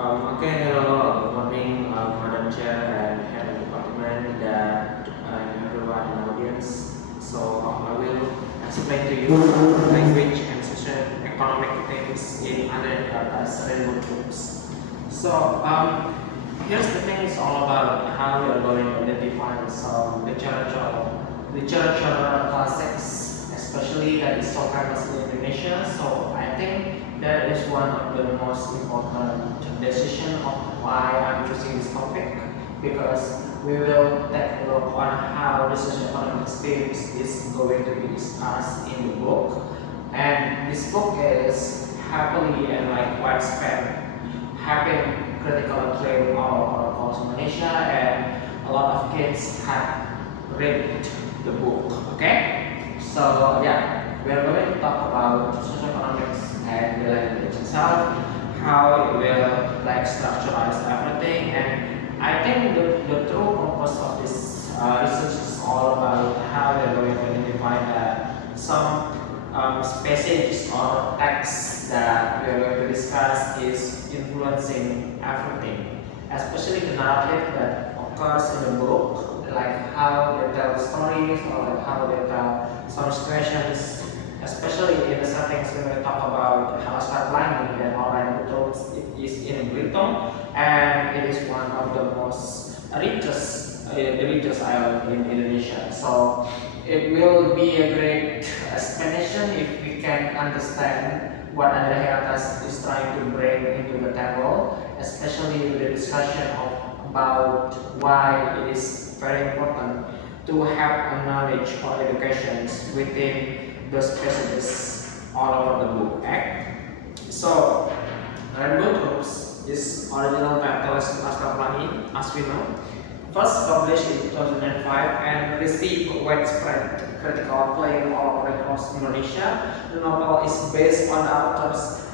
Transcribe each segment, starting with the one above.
Hello, good morning, Madam Chair and Head of Department and everyone in the audience. So I will explain to you language and socio-economic things in America's rainbow troops. So here's the thing: it's all about how we are going to identify some literature classics, especially that is so famous in Indonesia. So I think that is one of the most important decision of why I'm choosing this topic, because we will take a look on how the socioeconomic themes is going to be discussed in the book. And this book is happily and widespread, having critical acclaim all across Indonesia, and a lot of kids have read the book. Okay, so yeah, we are going to talk about socioeconomics and the language itself, how it will structuralize everything. And I think the true purpose of this research is all about how we are going to identify that some passages or texts that we are going to discuss is influencing everything, especially the narrative that occurs in the book, like how they tell stories or how they tell some situations, especially in the settings when we talk about how start planning. Then online tools is in Belitung, and it is one of the most richest island in Indonesia. So it will be a great explanation if we can understand what Andrea Heratas is trying to bring into the table, especially the discussion about why it is very important to have a knowledge or education within those passages all over the book. So, Rainbow Troops is original title is Laskar Pelangi, as we know. First published in 2005 and received widespread critical acclaim all across Indonesia. The novel is based on the author's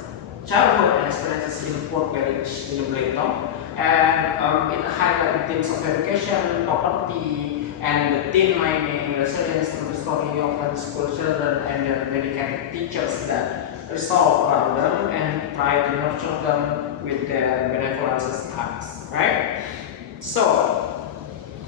childhood and experiences in poor village in Belitung, and it highlights themes of education, poverty, and the teen mining, resilience through the story of school children and their dedicated teachers that resolve around them and try to nurture them with their benevolence acts. Right? So,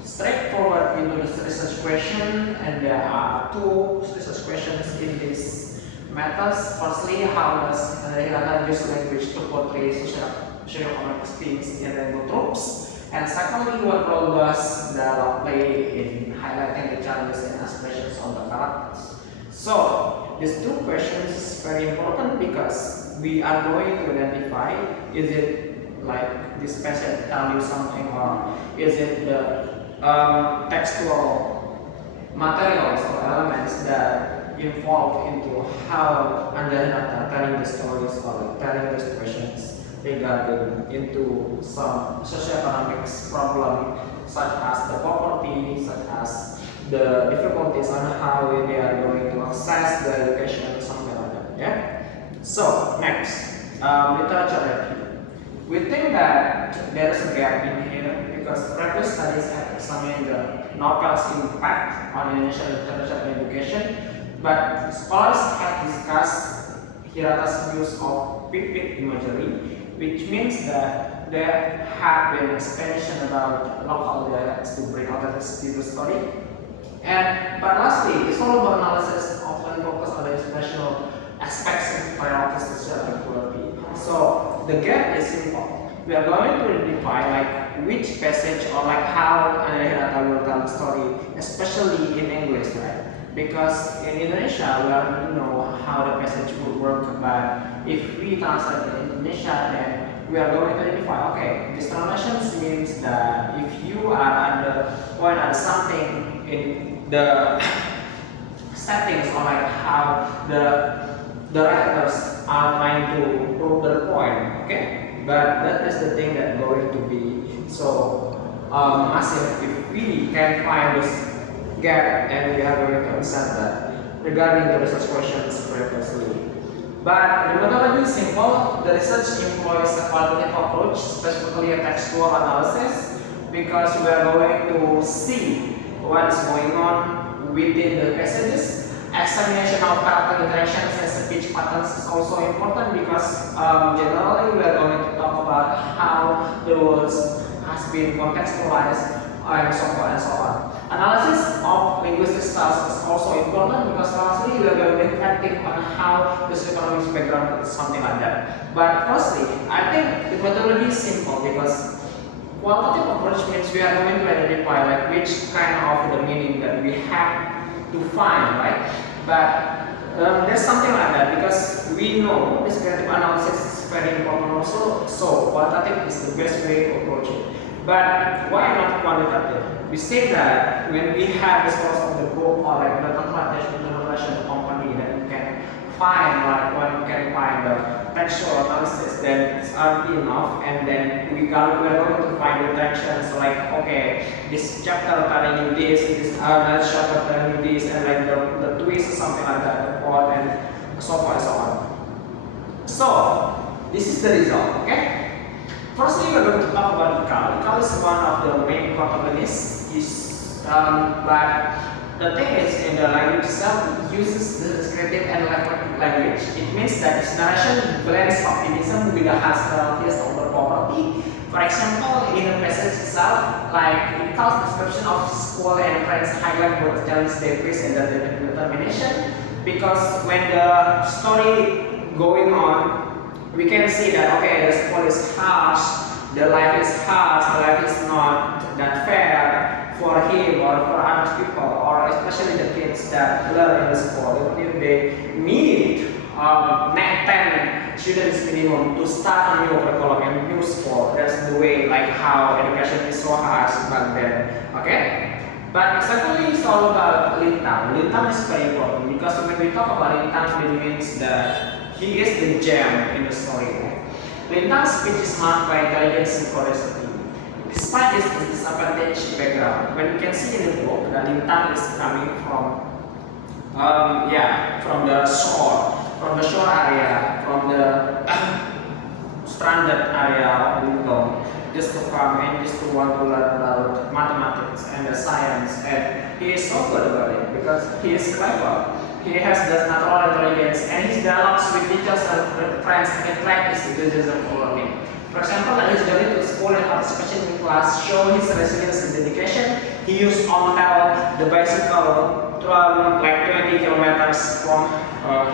straightforward into the research question, and there are two research questions in this matters. Firstly, how does Hirata use language to portray socioeconomic themes in Rainbow Troops? And secondly, what role does dialogue play in highlighting the challenges and aspirations of the characters? So, these two questions is very important because we are going to identify, is it like this passage tell you something, or is it the textual materials or elements that involved into how Andrea telling the stories or telling the situations regarding into some socioeconomic problem, such as the poverty, such as the difficulties on how they are going to access the education or something like that. Yeah. So next, literature review. We think that there is a gap in here because previous studies have examined the novel's impact on Indonesian literature and education, but scholars have discussed Hirata's use of vivid imagery, which means that there have been expansion about local dialects to bring authenticity to the story. But lastly, historical analysis often focus on the international aspects and priorities social equality. So the gap is simple. We are going to identify which passage or how Hirata will tell the story, especially in English, right? Because in Indonesia we already know how the passage will work, but if we translate in Indonesia, then we are going to identify, okay, this translation means that if you are at the point at something in the settings or how the writers are trying to prove their point, okay? But that is the thing that's going to be so massive if we can find this gap, and we are going to understand that regarding the research questions previously. But the methodology is simple. The research employs a qualitative approach, specifically a textual analysis, because we are going to see what is going on within the passages. Examination of character interactions and speech patterns is also important because generally we are going to talk about how the words has been contextualized, and so forth and so on. Analysis of linguistic styles is also important because lastly we are going to be reflecting on how the socioeconomic background is something like that. But firstly, I think the methodology is simple because qualitative approach means we are going to identify like which kind of the meaning that we have to find, right? But there's something like that because we know descriptive analysis is very important also. So qualitative is the best way to approach it. But why not quantitative? We say that when we have the source of the book or like the translation company that we can find, like when we can find the textual analysis, then it's already enough, and then we are going to find the tensions like, okay, this chapter telling you this another chapter telling you this, and like the twist or something like that, the plot, and so forth and so on. So this is the result, okay? Firstly, we're going to talk about Iqozul. Iqozul is one of the main protagonists. But the thing is, in the language itself, it uses the descriptive and reflective language. It means that its narration blends optimism with the hostilities of the poverty. For example, in the passage itself, like Iqozul's description of school and friends highlight both the challenges they face and the determination. Because when the story going on, we can see that okay, the school is harsh, the life is harsh, the life is not that fair for him or for other people, or especially the kids that learn in the school. Even if they need 10 students minimum to start a new curriculum and new school, that's the way like how education is so harsh back then. Okay. But secondly, it's all about Lintang. Lintang is very important because when we talk about Lintang, it means that he is the gem in the story. Lintang's speech is marked by intelligence and curiosity. Despite his disadvantaged background, when you can see in the book that Lintang is coming from from the shore area, from the stranded area of Lintong, just to come and just to want to learn about mathematics and the science, and he is so good about it because he is clever. He has the natural intelligence, and his dialogues with teachers and friends attract his enthusiasm for learning. For example, his journey to school and participation in class show his resilience and dedication. He used ontel, the bicycle, like 20 kilometers from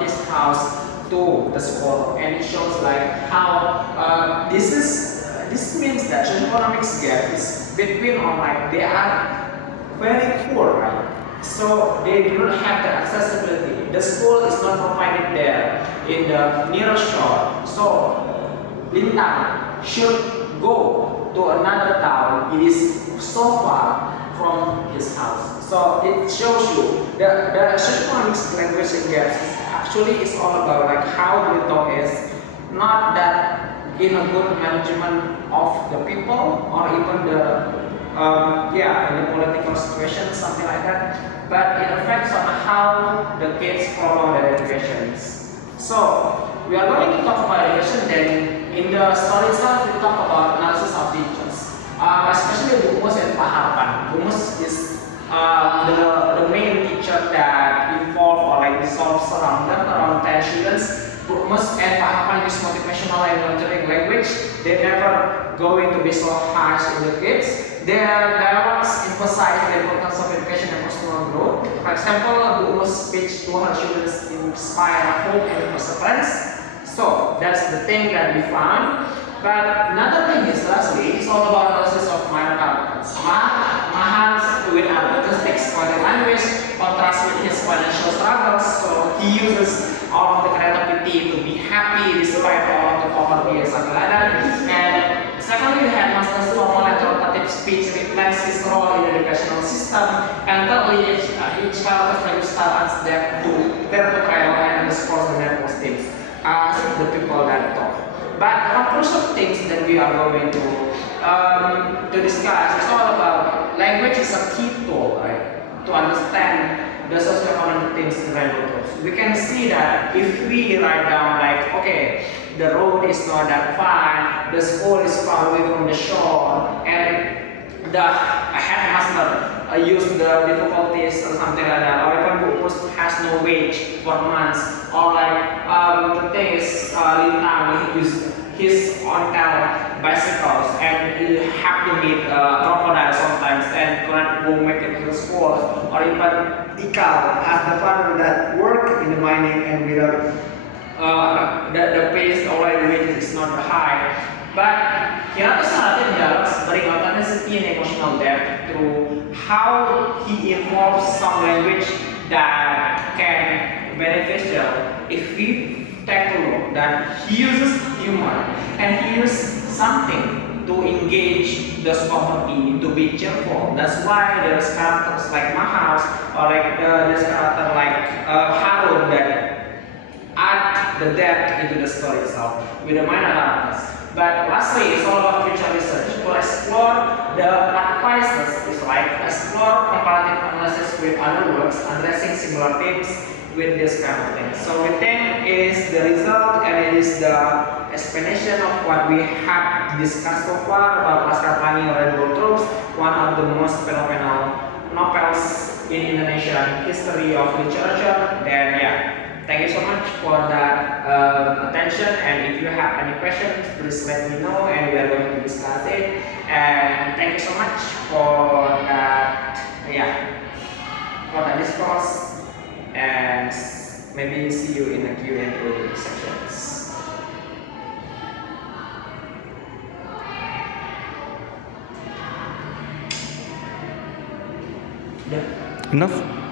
his house to the school, and it shows like how this means that socioeconomic gap is between like they are very poor, right? So they do not have the accessibility. The school is not provided there in the nearest shore. So Lintang should go to another town. It is so far from his house. So it shows you the socioeconomic language gaps actually is all about like how Lintang is not that in a good management of the people or even the in the political situation, something like that, but it affects on how the kids follow their educations. So we are going to talk about education. Then in the story itself, we talk about analysis of teachers, especially Gumus and Pak. Gumus is the main teacher that involved or like dissolves around 10 students. Gumus and Pak use motivational and nurturing language. They're never going to be so harsh in the kids. Their dialogues emphasize the importance of education and personal growth. For example, Gumus speech to her students inspire hope and perseverance. So that's the thing that we found. But another thing is lastly, it's all about analysis of minor characters. Mahan's with artistic spoken language contrasts with his financial struggles, so he uses all of the creativity to be happy despite all of the poverty and something like that. And secondly, we had Master's formal authoritative speech reflects his role in the educational system, and thirdly, each character's language style adds depth to their portrayal and underscores the network themes as the people that talk. But the crucial things that we are going to discuss is all about language is a key tool, right, to understand the socioeconomic things in random groups. We can see that if we write down like, okay, the road is not that far, the school is far away from the shore, and the headmaster use the difficulties or something like that, or even Gumus has no wage for months, or like the thing is Lintang use his ontel bicycles, and you have to meet crocodile sometimes, and cannot go make it to the schools, or even Iqozul as the father that work in the mining and without the pace or wages is not high. But Kira tuh sangatnya mendalam bring authenticity and emotional depth through how he involves some language that can beneficial if we take a look that he uses humor and he uses something to engage the community to be cheerful. That's why there's characters like Mahas or like there's character like Harun that add the depth into the story itself with the minor characters. But lastly, it's all about future research to explore the advices is like explore comparative analysis with other works addressing similar themes with this kind of thing. So we think it is the result and it is the explanation of what we have discussed so far about Laskar Pelangi or Rainbow Troops, one of the most phenomenal novels in Indonesian history of literature. Then yeah. Thank you so much for that attention, and if you have any questions, please let me know and we are going to discuss it. And thank you so much for that, for the discourse, and maybe see you in the Q&A sections. Enough?